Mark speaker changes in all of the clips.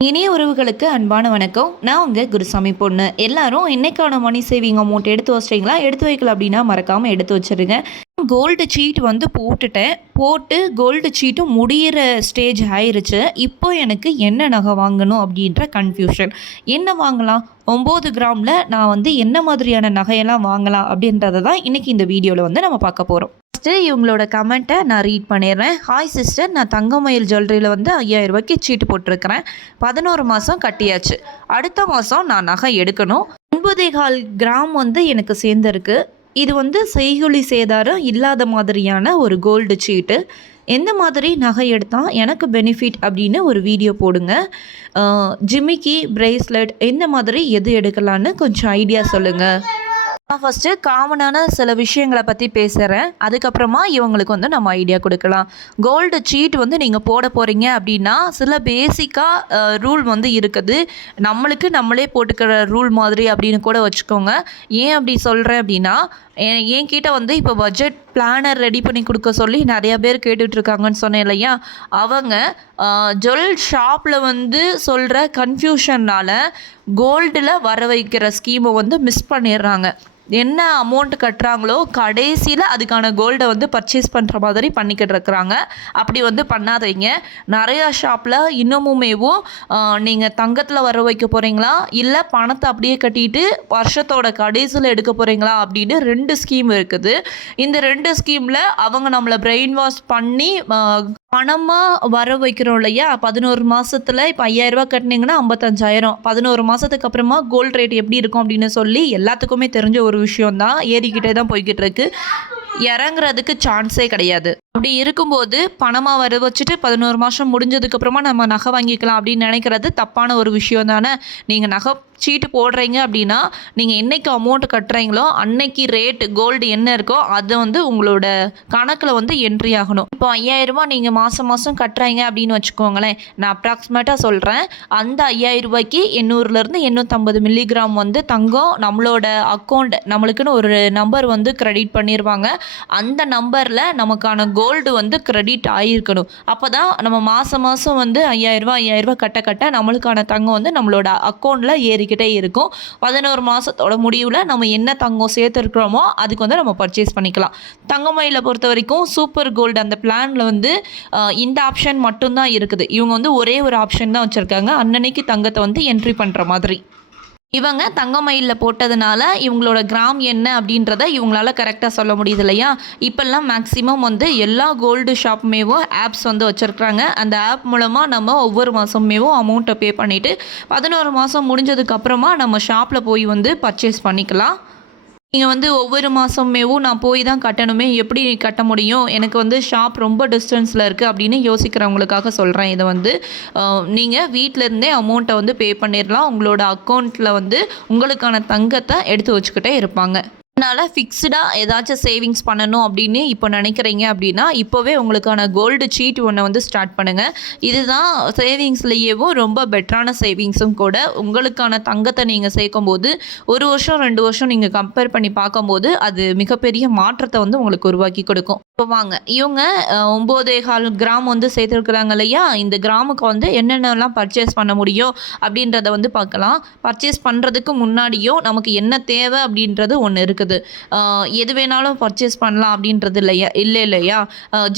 Speaker 1: இனிய உறவுகளுக்கு அன்பான வணக்கம். நான் உங்கள் குருசாமி பொண்ணு. எல்லாரும் என்னைக்கான மணி சேவிங் அமௌண்ட் எடுத்து வச்சிட்டீங்களா? எடுத்து வைக்கல அப்படின்னா மறக்காமல் எடுத்து வச்சிருங்க. கோல்டு சீட் வந்து போட்டுட்டேன். போட்டு கோல்டு சீட்டும் முடியிற ஸ்டேஜ் ஆயிருச்சு. இப்போ எனக்கு என்ன நகை வாங்கணும் அப்படின்ற கன்ஃபியூஷன் என்ன வாங்கலாம்? ஒம்பது கிராமில் நான் வந்து என்ன மாதிரியான நகையெல்லாம் வாங்கலாம் அப்படின்றத தான் இன்றைக்கி இந்த வீடியோவில் வந்து நம்ம பார்க்க போகிறோம் ஃபஸ்ட்டு இவங்களோட கமெண்ட்டை நான் ரீட் பண்ணிடுறேன். ஹாய் சிஸ்டர் நான் தங்கமயில் ஜுவல்லரியில் வந்து ஐயாயிரம் ரூபாய்க்கு சீட்டு போட்டிருக்கிறேன். பதினோரு மாதம் கட்டியாச்சு. அடுத்த மாதம் நான் நகை எடுக்கணும். ஒன்பதே கால் கிராம் வந்து எனக்கு சேர்ந்துருக்கு. இது வந்து செய்குலி சேதாரம் இல்லாத மாதிரியான ஒரு கோல்டு சீட்டு எந்த மாதிரி நகை எடுத்தால் எனக்கு பெனிஃபிட் அப்படின்னு ஒரு வீடியோ போடுங்க. ஜிமிக்கி பிரேஸ்லெட் எந்த மாதிரி எது எடுக்கலான்னு கொஞ்சம் ஐடியா சொல்லுங்கள் நான் ஃபஸ்ட்டு காமனான சில விஷயங்களை பற்றி பேசுகிறேன் அதுக்கப்புறமா இவங்களுக்கு வந்து நம்ம ஐடியா கொடுக்கலாம். கோல்டு சீட் வந்து நீங்கள் போட போகிறீங்க அப்படின்னா சில பேசிக்காக ரூல் வந்து இருக்குது. நம்மளுக்கு நம்மளே போட்டுக்கிற ரூல் மாதிரி அப்படின்னு கூட வச்சுக்கோங்க. ஏன் அப்படி சொல்கிறேன் அப்படின்னா என்கிட்ட வந்து இப்போ பட்ஜெட் பிளானர் ரெடி பண்ணி கொடுக்க சொல்லி நிறையா பேர் கேட்டுட்ருக்காங்கன்னு சொன்னேன் இல்லையா? அவங்க ஜுவல் ஷாப்பில் வந்து சொல்கிற கன்ஃபியூஷன்னால் கோல்டில் வர வைக்கிற ஸ்கீமை வந்து மிஸ் பண்ணிடுறாங்க. என்ன அமௌண்ட் கட்டுறாங்களோ கடைசியில் அதுக்கான கோல்டை வந்து பர்ச்சேஸ் பண்ணுற மாதிரி பண்ணிக்கிட்டு இருக்கிறாங்க. அப்படி வந்து பண்ணாதீங்க. நிறையா ஷாப்பில் இன்னமுமேவும் நீங்கள் தங்கத்தில் வர வைக்க போகிறீங்களா இல்லை பணத்தை அப்படியே கட்டிட்டு வருஷத்தோட கடைசியில் எடுக்க போகிறீங்களா அப்படின்னு ரெண்டு ஸ்கீம் இருக்குது. இந்த ரெண்டு ஸ்கீமில் அவங்க நம்மளை பிரெயின் வாஷ் பண்ணி பணமாக வர வைக்கிறோம் இல்லையா? பதினோரு மாதத்தில் இப்போ ஐயாயிரரூபா கட்டினீங்கன்னா ஐம்பத்தஞ்சாயிரம். பதினோரு மாதத்துக்கு அப்புறமா கோல்ட் ரேட் எப்படி இருக்கும் அப்படின்னு சொல்லி எல்லாத்துக்குமே தெரிஞ்ச ஒரு விஷயம் தான் ஏறிக்கிட்டே தான் போய்கிட்டு இருக்கு. இறங்குறதுக்கு சான்ஸே கிடையாது. அப்படி இருக்கும்போது பணமாக வர வச்சுட்டு பதினோரு மாதம் முடிஞ்சதுக்கப்புறமா நம்ம நகை வாங்கிக்கலாம் அப்படின்னு நினைக்கிறது தப்பான ஒரு விஷயம் தானே? நீங்கள் நகை சீட்டு போடுறீங்க அப்படின்னா நீங்கள் என்னைக்கு அமௌண்ட் கட்டுறீங்களோ அன்னைக்கு ரேட் கோல்டு என்ன இருக்கோ அதை வந்து உங்களோட கணக்கில் வந்து என்ட்ரி ஆகணும். இப்போ ஐயாயிரரூபா நீங்கள் மாதம் மாதம் கட்டுறீங்க அப்படின்னு வச்சுக்கோங்களேன். நான் அப்ராக்சிமேட்டாக சொல்கிறேன் அந்த ஐயாயிரம் ரூபாய்க்கு எண்ணூறுலேருந்து எண்ணூற்றம்பது மில்லிகிராம் வந்து தங்கம் நம்மளோட அக்கௌண்ட் நம்மளுக்குன்னு ஒரு நம்பர் வந்து கிரெடிட் பண்ணிடுவாங்க அந்த நம்பரில் நமக்கான கோல்டு கோல்டு வந்து க்ரெடிட் ஆகியிருக்கணும் அப்போ தான் நம்ம மாதம் மாதம் வந்து ஐயாயிரரூபா ஐயாயிரரூபா கட்ட கட்ட நம்மளுக்கான தங்கம் வந்து நம்மளோட அக்கௌண்ட்டில் ஏறிக்கிட்டே இருக்கும். பதினோரு மாதத்தோட முடிவில் நம்ம என்ன தங்கம் சேர்த்துருக்குறோமோ அதுக்கு வந்து நம்ம பர்ச்சேஸ் பண்ணிக்கலாம். தங்கமயில பொறுத்த வரைக்கும் சூப்பர் கோல்டு அந்த பிளானில் வந்து இந்த ஆப்ஷன் மட்டும்தான் இருக்குது. இவங்க வந்து ஒரே ஒரு ஆப்ஷன் தான் வச்சுருக்காங்க. அன்னன்னைக்கு தங்கத்தை வந்து என்ட்ரி பண்ணுற மாதிரி. இவங்க தங்கமயிலில் போட்டதுனால இவங்களோட கிராம் என்ன அப்படின்றத இவங்களால கரெக்டாக சொல்ல முடியுது இல்லையா? இப்போல்லாம் மேக்ஸிமம் வந்து எல்லா கோல்டு ஷாப்புமேவும் ஆப்ஸ் வந்து வச்சுருக்குறாங்க. அந்த ஆப் மூலமாக நம்ம ஒவ்வொரு மாதமுமேவும் அமௌண்ட்டை பே பண்ணிவிட்டு பதினோரு மாதம் முடிஞ்சதுக்கப்புறமா நம்ம ஷாப்பில் போய் வந்து பர்ச்சேஸ் பண்ணிக்கலாம். நீங்கள் வந்து ஒவ்வொரு மாதமேவும் நான் போய் தான் கட்டணுமே எப்படி கட்ட முடியும்? எனக்கு வந்து ஷாப் ரொம்ப டிஸ்டன்ஸில் இருக்குது அப்படின்னு யோசிக்கிறவங்களுக்காக சொல்கிறேன் இதை வந்து நீங்கள் வீட்டிலேருந்தே அமௌண்ட்டை வந்து பே பண்ணிடலாம் உங்களோட அக்கௌண்ட்டில் வந்து உங்களுக்கான தங்கத்தை எடுத்து வச்சுக்கிட்டே இருப்பாங்க. அதனால் ஃபிக்ஸ்டாக ஏதாச்சும் சேவிங்ஸ் பண்ணணும் அப்படின்னு இப்போ நினைக்கிறீங்க அப்படின்னா இப்போவே உங்களுக்கான கோல்டு சீட் ஒன்று வந்து ஸ்டார்ட் பண்ணுங்கள் இதுதான் சேவிங்ஸ்லேயேவும் ரொம்ப பெட்டரான சேவிங்ஸும் கூட. உங்களுக்கான தங்கத்தை நீங்கள் சேர்க்கும்போது ஒரு வருஷம் ரெண்டு வருஷம் நீங்கள் கம்பேர் பண்ணி பார்க்கும்போது அது மிகப்பெரிய மாற்றத்தை வந்து உங்களுக்கு உருவாக்கி கொடுக்கும். இப்போ வாங்க இவங்க ஒம்போதே கால் கிராம் வந்து சேர்த்துருக்குறாங்க இல்லையா? இந்த கிராமுக்கு வந்து என்னென்னலாம் பர்ச்சேஸ் பண்ண முடியும் அப்படின்றத வந்து பார்க்கலாம். பர்ச்சேஸ் பண்ணுறதுக்கு முன்னாடியும் நமக்கு என்ன தேவை அப்படின்றது ஒன்று இருக்குது. இருக்குது. எது வேணாலும் பர்ச்சேஸ் பண்ணலாம் அப்படின்றது இல்லையா? இல்லை இல்லையா?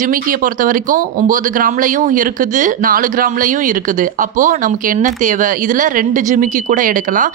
Speaker 1: ஜிமிக்கியை பொறுத்த வரைக்கும் ஒம்பது கிராம்லையும் இருக்குது நாலு கிராம்லையும் இருக்குது. அப்போது நமக்கு என்ன தேவை? இதில் ரெண்டு ஜிமிக்கி கூட எடுக்கலாம்.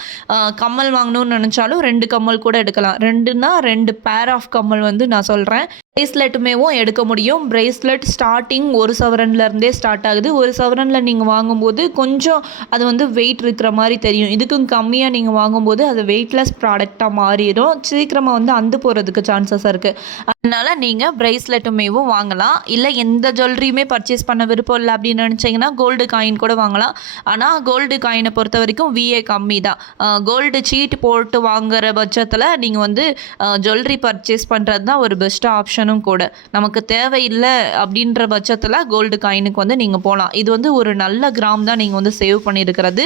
Speaker 1: கம்மல் வாங்கணும்னு நினச்சாலும் ரெண்டு கம்மல் கூட எடுக்கலாம். ரெண்டுன்னா ரெண்டு பேர் ஆஃப் கம்மல் வந்து நான் சொல்கிறேன் பிரேஸ்லெட்டுமேவும் எடுக்க முடியும். பிரேஸ்லெட் ஸ்டார்டிங் ஒரு சவரன்லேருந்தே ஸ்டார்ட் ஆகுது. ஒரு சவரனில் நீங்கள் வாங்கும்போது கொஞ்சம் அது வந்து வெயிட் இருக்கிற மாதிரி தெரியும். இதுக்கும் கம்மியாக நீங்கள் வாங்கும்போது அது வெயிட்லெஸ் ப்ராடக்டாக மாறிடும். சீக்கிரமாக வந்து அந்து போகிறதுக்கு சான்சஸ் இருக்குது அதனால் நீங்கள் பிரேஸ்லெட்டுமேவும் வாங்கலாம். இல்லை எந்த ஜுவல்லரியுமே பர்ச்சேஸ் பண்ண விருப்பம் இல்லை அப்படின்னு நினச்சிங்கன்னா கோல்டு காயின் கூட வாங்கலாம். ஆனால் கோல்டு காயினை பொறுத்த வரைக்கும் விஏ கம்மி தான். கோல்டு சீட் போட்டு வாங்குற பட்சத்தில் நீங்கள் வந்து ஜுவல்லரி பர்ச்சேஸ் பண்ணுறது தான் ஒரு பெஸ்ட் ஆப்ஷனும் கூட. நமக்கு தேவையில்லை அப்படின்ற பட்சத்தில் கோல்டு காயினுக்கு வந்து நீங்கள் போகலாம் இது வந்து ஒரு நல்ல கிராம் தான் நீங்கள் வந்து சேவ் பண்ணியிருக்கிறது.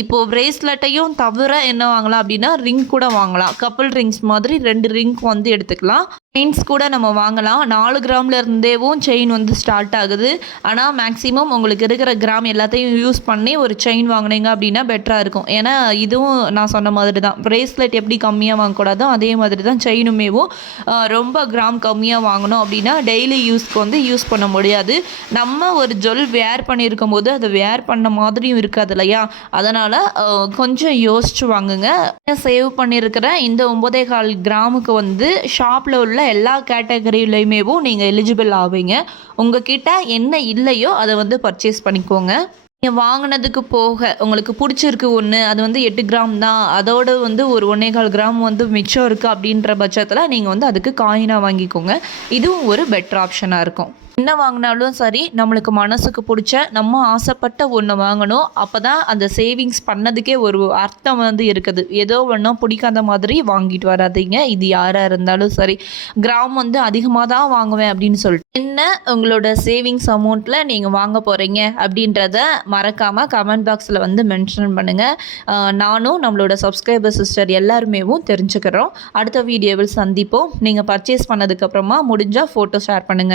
Speaker 1: இப்போது பிரேஸ்லெட்டையும் தவிர என்ன வாங்கலாம் அப்படின்னா ரிங் கூட வாங்கலாம். கப்புள் ரிங்ஸ் மாதிரி ரெண்டு ரிங்க் வந்து எடுத்துக்கலாம். செயின்ஸ் கூட நம்ம வாங்கலாம். நாலு கிராமில் இருந்தேவும் செயின் வந்து ஸ்டார்ட் ஆகுது. ஆனால் மேக்ஸிமம் உங்களுக்கு இருக்கிற கிராம் எல்லாத்தையும் யூஸ் பண்ணி ஒரு செயின் வாங்கினீங்க அப்படின்னா பெட்டராக இருக்கும். ஏன்னா இதுவும் நான் சொன்ன மாதிரி தான் ப்ரேஸ்லெட் எப்படி கம்மியாக வாங்கக்கூடாதோ அதே மாதிரி தான் செயினுமேவும் ரொம்ப கிராம் கம்மியாக வாங்கணும் அப்படின்னா டெய்லி யூஸ்க்கு வந்து யூஸ் பண்ண முடியாது. நம்ம ஒரு ஜுவல் வேர் பண்ணியிருக்கும் போது அதை வேர் பண்ண மாதிரியும் இருக்காது இல்லையா? அதனால் கொஞ்சம் யோசிச்சு வாங்குங்க. சேவ் பண்ணியிருக்கிற இந்த ஒம்பதே கால் கிராமுக்கு வந்து ஷாப்பில் உள்ள எல்லா கேட்டகரியிலையுமேவும் நீங்கள் எலிஜிபிள் ஆவீங்க. உங்ககிட்ட என்ன இல்லையோ அதை வந்து பர்ச்சேஸ் பண்ணிக்கோங்க. நீங்கள் வாங்கினதுக்கு போக உங்களுக்கு பிடிச்சிருக்கு ஒன்று அது வந்து எட்டு கிராம் தான். அதோட வந்து ஒரு ஒன்றே கால் கிராம் வந்து மிச்சம் இருக்குது அப்படின்ற பட்சத்தில் நீங்கள் வந்து அதுக்கு காயினாக வாங்கிக்கோங்க. இதுவும் ஒரு பெட்டர் ஆப்ஷனாக இருக்கும். என்ன வாங்கினாலும் சரி நம்மளுக்கு மனசுக்கு பிடிச்ச நம்ம ஆசைப்பட்ட ஒன்று வாங்கணும். அப்போ தான் அந்த சேவிங்ஸ் பண்ணதுக்கே ஒரு அர்த்தம் வந்து இருக்குது. ஏதோ ஒன்றும் பிடிக்காத மாதிரி வாங்கிட்டு வராதீங்க. இது யாராக இருந்தாலும் சரி. கிராம் வந்து அதிகமாக தான் வாங்குவேன் அப்படின்னு சொல்லிட்டு. என்ன உங்களோட சேவிங்ஸ் அமௌண்ட்டில் நீங்கள் வாங்க போகிறீங்க அப்படின்றத மறக்காமல் கமெண்ட் பாக்ஸில் வந்து மென்ஷன் பண்ணுங்கள் நானும் நம்மளோட சப்ஸ்கிரைபர் சிஸ்டர் எல்லாருமேவும் தெரிஞ்சுக்கிறோம். அடுத்த வீடியோவில் சந்திப்போம். நீங்கள் பர்ச்சேஸ் பண்ணதுக்கப்புறமா முடிஞ்சால் ஃபோட்டோ ஷேர் பண்ணுங்கள்